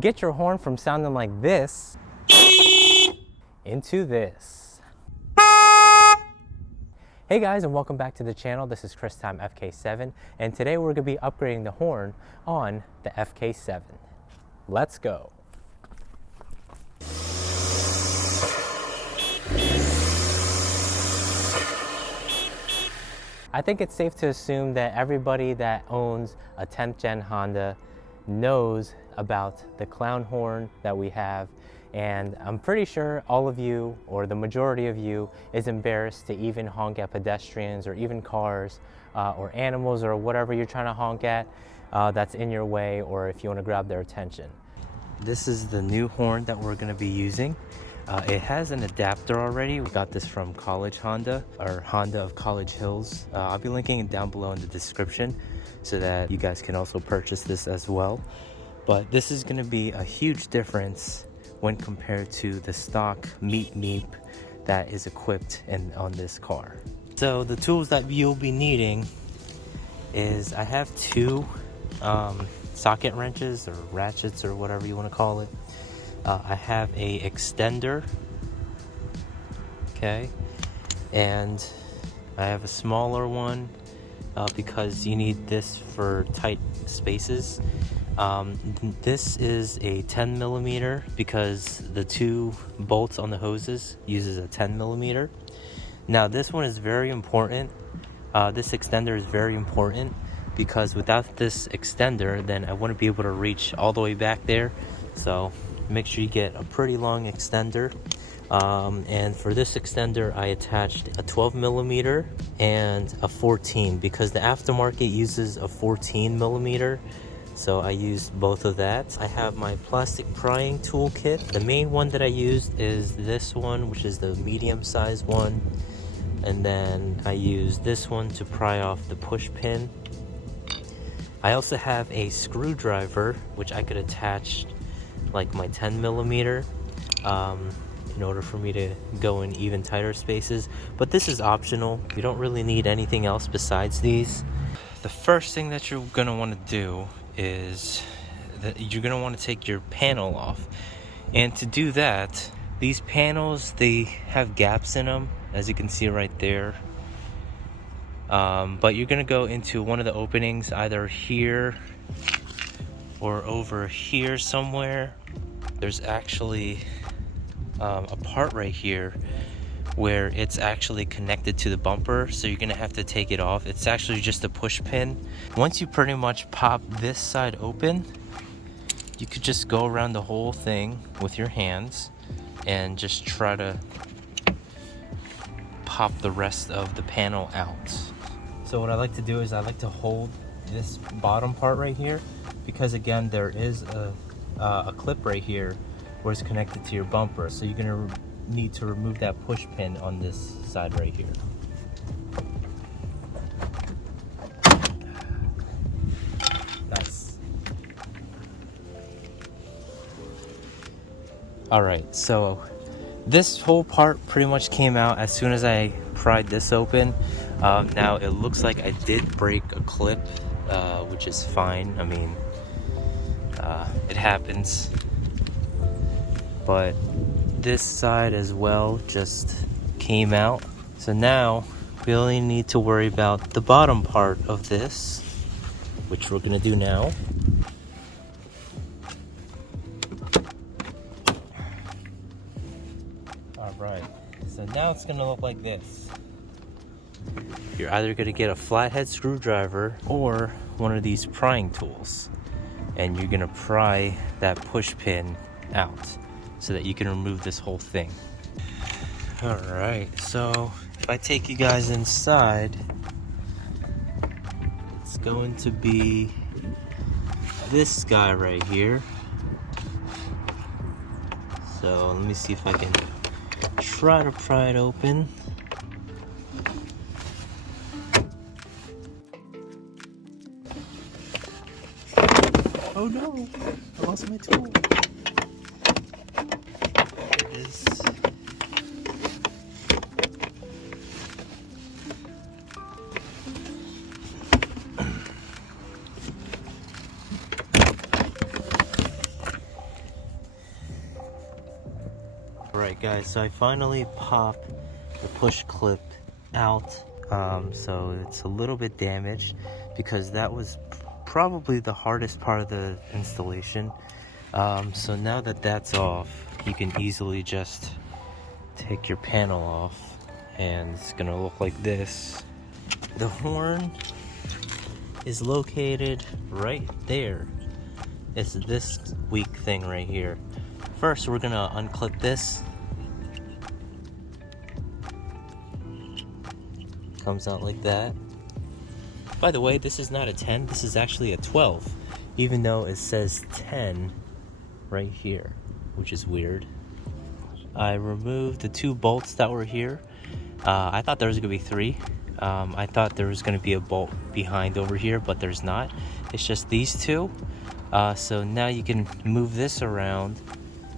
Get your horn from sounding like this into this. Hey guys, and welcome back to the channel. This is Time FK7, and today we're going to be upgrading the horn on the FK7. Let's go. I think it's safe to assume that everybody that owns a 10th gen Honda knows about the clown horn that we have, and I'm pretty sure all of you, or the majority of you, is embarrassed to even honk at pedestrians or even cars or animals or whatever you're trying to honk at that's in your way, or if you want to grab their attention. This is the new horn that we're going to be using. It has an adapter already. We got this from College Honda, or Honda of College Hills. I'll be linking it down below in the description so that you guys can also purchase this as well. But this is going to be a huge difference when compared to the stock Meep Meep that is equipped on this car. So the tools that you'll be needing is, I have two socket wrenches or ratchets or whatever you want to call it. I have a extender, okay, and I have a smaller one because you need this for tight spaces. This is a 10 millimeter because the two bolts on the hoses uses a 10 millimeter. Now this one is very important. This extender is very important because without this extender, then I wouldn't be able to reach all the way back there. So make sure you get a pretty long extender. And for this extender, I attached a 12 millimeter and a 14 because the Aftermarket uses a 14 millimeter. So I used both of that. I have my plastic prying toolkit. The main one that I used is this one, which is the medium size one. And then I used this one to pry off the push pin. I also have a screwdriver, which I could attach like my 10 millimeter in order for me to go in even tighter spaces, but this is optional. You don't really need anything else besides these. The first thing that you're gonna want to do is that you're gonna want to take your panel off, and to do that, these panels, they have gaps in them, as you can see right there. But you're gonna go into one of the openings, either here or over here somewhere. There's actually a part right here where it's actually connected to the bumper, so you're gonna have to take it off. It's actually just a push pin. Once you pretty much pop this side open, you could just go around the whole thing with your hands and just try to pop the rest of the panel out. So what I like to do is I like to hold this bottom part right here, because again, there is a clip right here where it's connected to your bumper, so you're gonna need to remove that push pin on this side right here. Nice. All right, so this whole part pretty much came out as soon as I pried this open. Now it looks like I did break a clip, which is fine. I mean, it happens. But this side as well just came out. So now we only need to worry about the bottom part of this, which we're gonna do now. All right, so now it's gonna look like this. You're either gonna get a flathead screwdriver or one of these prying tools, and you're gonna pry that push pin out so that you can remove this whole thing. All right, so if I take you guys inside, it's going to be this guy right here. So let me see if I can try to pry it open. Oh no, I lost my tool. There it is. Alright guys, so I finally popped the push clip out, so it's a little bit damaged because that was probably the hardest part of the installation. So now that that's off, you can easily just take your panel off and it's gonna look like this. The horn is located right there. It's this weak thing right here. First, we're gonna unclip this. Comes out like that. By the way, this is not a 10, this is actually a 12, even though it says 10 right here, which is weird. I removed the 2 bolts that were here. I thought there was gonna be 3. I thought there was gonna be a bolt behind over here, but there's not. It's just these 2. So now you can move this around.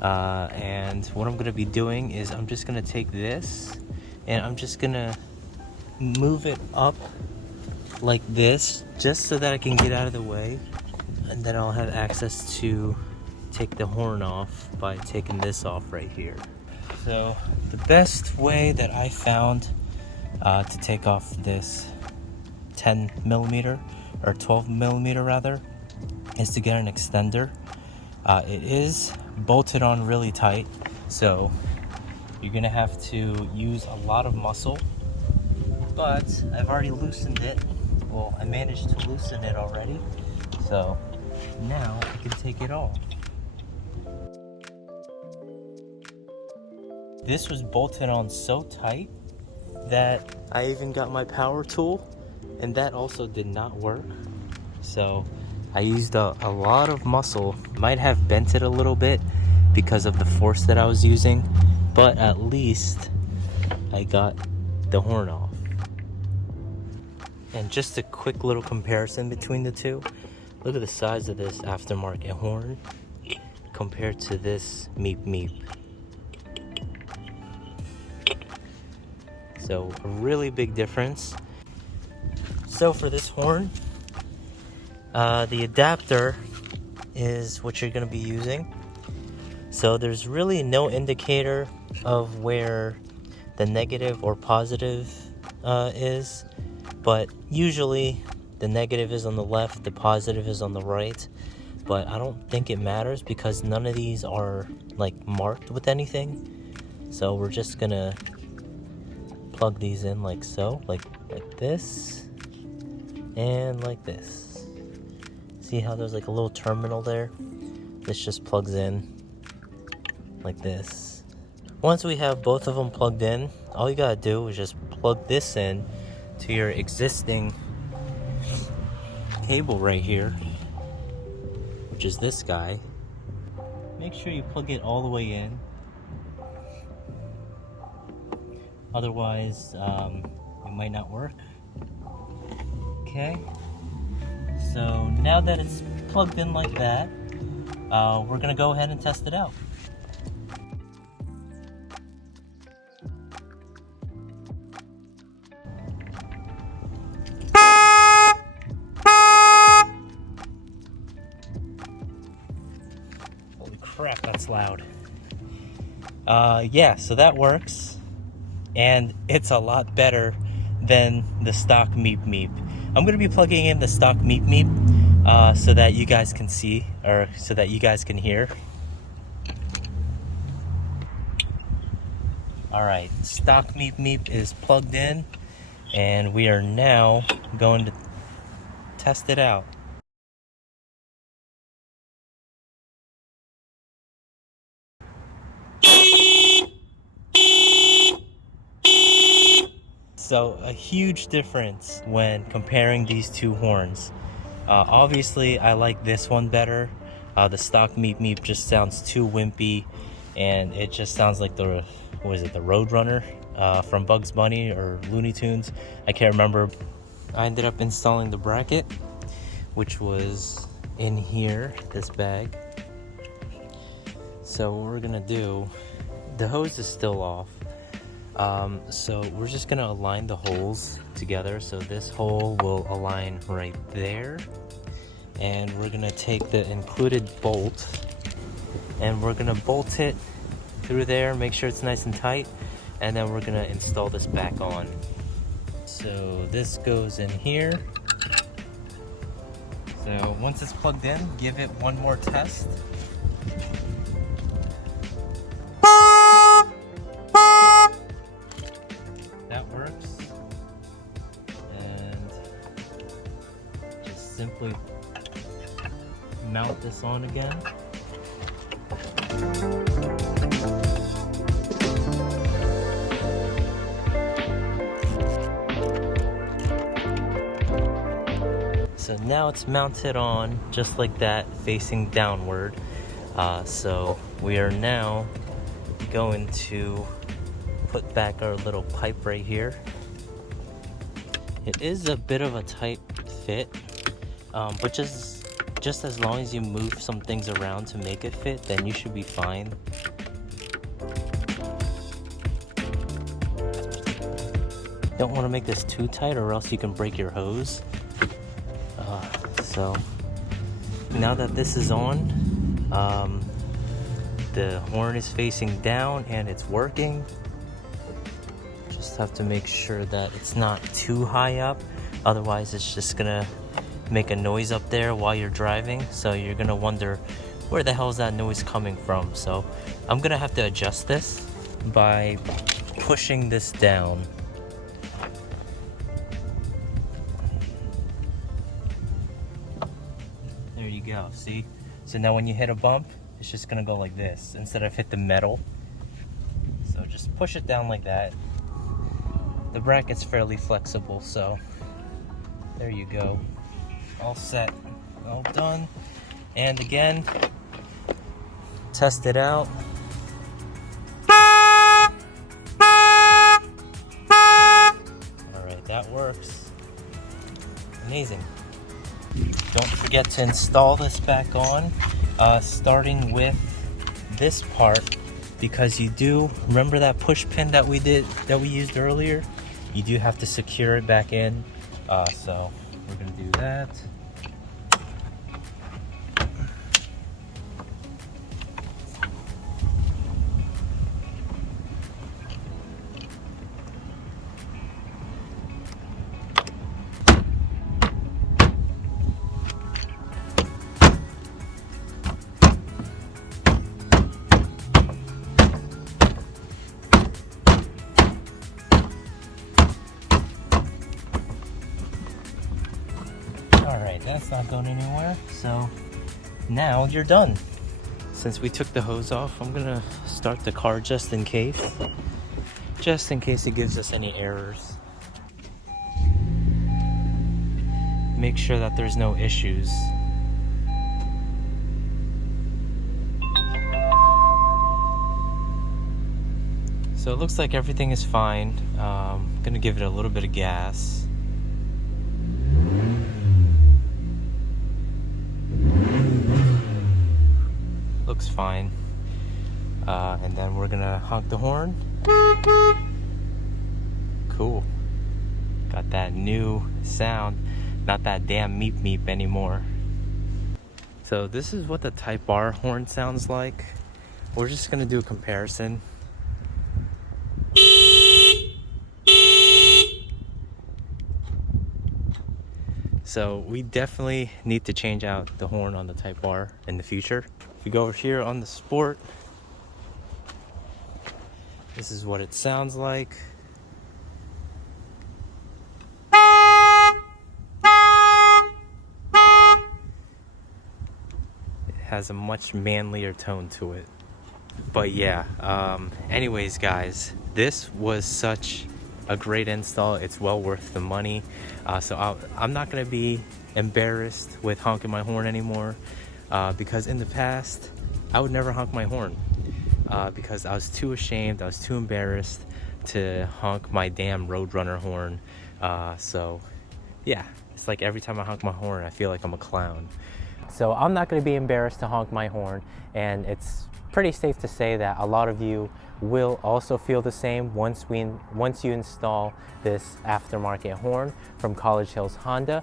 And what I'm gonna be doing is I'm just gonna take this and I'm just gonna move it up like this, just so that I can get out of the way, and then I'll have access to take the horn off by taking this off right here. So the best way that I found to take off this 10mm or 12mm rather is to get an extender. It is bolted on really tight, so you're gonna have to use a lot of muscle, but I've already loosened it. Well, I managed to loosen it already, so now I can take it off. This was bolted on so tight that I even got my power tool, and that also did not work. So I used a lot of muscle. Might have bent it a little bit because of the force that I was using, but at least I got the horn off. And just a quick little comparison between the two. Look at the size of this aftermarket horn compared to this Meep Meep. So a really big difference. So for this horn, the adapter is what you're going to be using. So there's really no indicator of where the negative or positive is, but usually the negative is on the left, the positive is on the right. But I don't think it matters because none of these are like marked with anything. So we're just gonna plug these in like so, like this and like this. See how there's like a little terminal there? This just plugs in like this. Once we have both of them plugged in, all you gotta do is just plug this in to your existing cable right here, which is this guy. Make sure you plug it all the way in. Otherwise, it might not work. Okay. So now that it's plugged in like that, we're gonna go ahead and test it out. Holy crap, that's loud. Yeah, so that works. And it's a lot better than the stock Meep Meep. I'm going to be plugging in the stock Meep Meep so that you guys can see, or so that you guys can hear. Alright, stock Meep Meep is plugged in, and we are now going to test it out. So a huge difference when comparing these two horns. Obviously I like this one better. The stock Meep Meep just sounds too wimpy, and it just sounds like the, what is it, the Roadrunner from Bugs Bunny or Looney Tunes. I can't remember. I ended up installing the bracket, which was in here, this bag. So what we're gonna do, the hose is still off. So we're just gonna align the holes together. So this hole will align right there, and we're gonna take the included bolt and we're gonna bolt it through there, make sure it's nice and tight, and then we're gonna install this back on. So this goes in here. So once it's plugged in, give it one more test. That works. And just simply mount this on again. So now it's mounted on just like that, facing downward. So we are now going to put back our little pipe right here. It is a bit of a tight fit, but just as long as you move some things around to make it fit, then you should be fine. Don't want to make this too tight or else you can break your hose. So now that this is on, the horn is facing down and it's working. Just have to make sure that it's not too high up, otherwise it's just gonna make a noise up there while you're driving, so you're gonna wonder where the hell is that noise coming from. So I'm gonna have to adjust this by pushing this down. There you go, see? So now when you hit a bump, it's just gonna go like this instead of hit the metal. So just push it down like that. The bracket's fairly flexible, so there you go. All set, all done. And again, test it out. Alright, that works. Amazing. Don't forget to install this back on, starting with this part, because you do remember that push pin that we used earlier. You do have to secure it back in, so we're gonna do that. Alright, that's not going anywhere, so now you're done. Since we took the hose off, I'm gonna start the car just in case it gives us any errors. Make sure that there's no issues. So it looks like everything is fine. I'm gonna give it a little bit of gas. Looks fine. And then we're gonna honk the horn. Cool. Got that new sound, not that damn Meep Meep anymore. So this is what the Type R horn sounds like. We're just gonna do a comparison. So we definitely need to change out the horn on the Type R in the future. If you go over here on the Sport, this is what it sounds like. It has a much manlier tone to it. But yeah, anyways guys, this was such a great install. It's well worth the money. So I'm not gonna be embarrassed with honking my horn anymore, because in the past I would never honk my horn because I was too ashamed, I was too embarrassed to honk my damn Roadrunner horn. So yeah, it's like every time I honk my horn I feel like I'm a clown. So I'm not going to be embarrassed to honk my horn, and it's pretty safe to say that a lot of you will also feel the same once you install this aftermarket horn from College Hills Honda.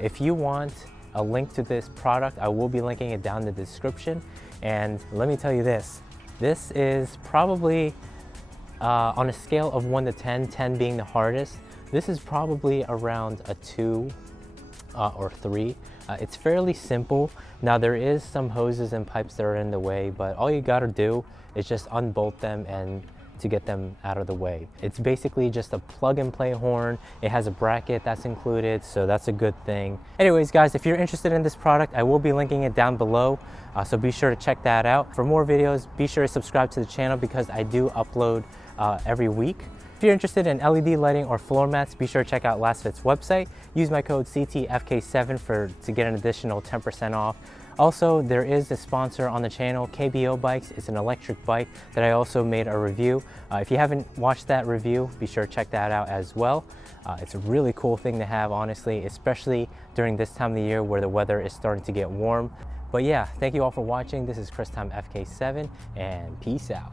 If you want a link to this product, I will be linking it down in the description. And let me tell you this, This is probably on a scale of 1 to 10, 10 being the hardest, this is probably around a 2 or 3. It's fairly simple. Now there is some hoses and pipes that are in the way, but all you gotta do is just unbolt them and to get them out of the way. It's basically just a plug and play horn. It has a bracket that's included, so that's a good thing. Anyways guys, if you're interested in this product, I will be linking it down below, so be sure to check that out. For more videos, be sure to subscribe to the channel because I do upload every week. If you're interested in LED lighting or floor mats, be sure to check out LastFit's website. Use my code CTFK7 to get an additional 10% off. Also, there is a sponsor on the channel, KBO Bikes. It's an electric bike that I also made a review. If you haven't watched that review, be sure to check that out as well. It's a really cool thing to have, honestly, especially during this time of the year where the weather is starting to get warm. But yeah, thank you all for watching. This is Time FK7, and peace out.